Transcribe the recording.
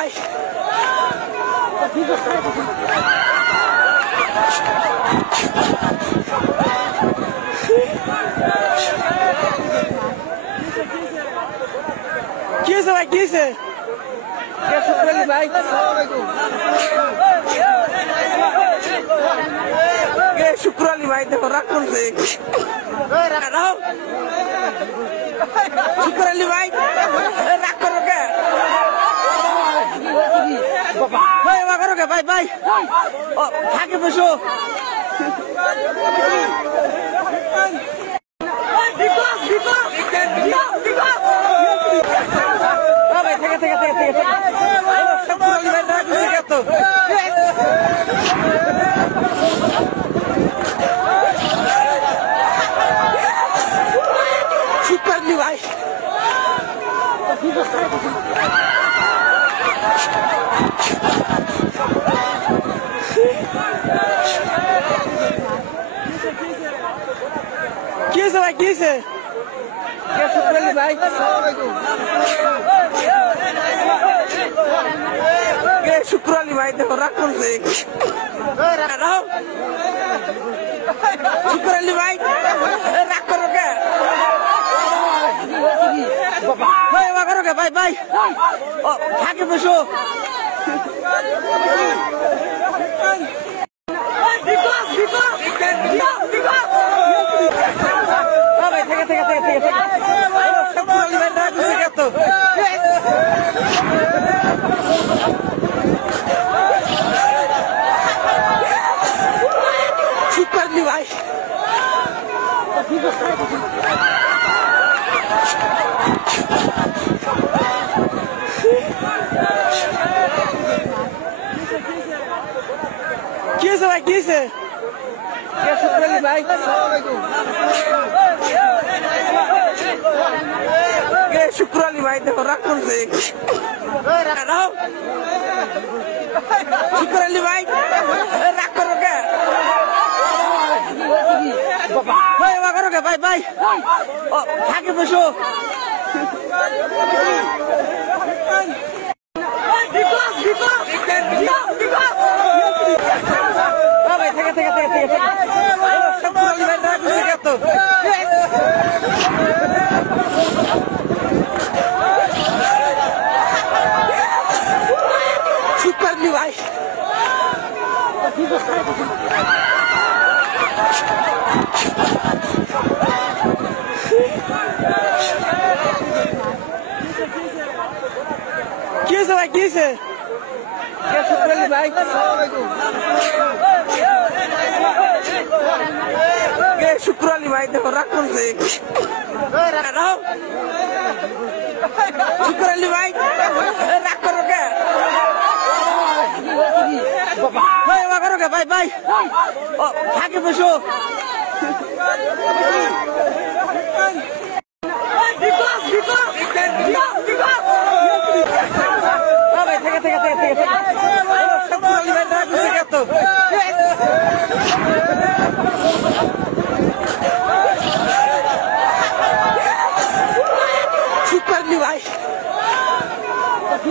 ভাই কি হয়েছে ভাই, কি হয়েছে? ভাই শুক্র আলী ভাই দেখো রাগ করছে। শুক্র আলী ভাই রাগ করো কে? করো কে ভাই? ভাই থাকে বসো। ভাই কি হয়েছে ভাই, কি হয়েছে? ভাই শুক্র আলী ভাই দেখো রাগ করছে। শুক্র আলী ভাই রাগ করো কে? করো কে ভাই? ভাই থাকে বসো। ভাই কি হয়েছে ভাই, কি হয়েছে? ভাই শুক্র আলী ভাই দেখো রাগ করছে। শুক্র আলী ভাই রাগ করো কে? করো কে ভাই? ভাই থাকে বসো। ভাই কি হয়েছে ভাই, কি হয়েছে? ভাই শুক্র আলী ভাই দেখো রাগ করছে। শুক্র আলী ভাই রাগ করো কে? করো কে ভাই? ভাই থাকে বসো। ভাই কি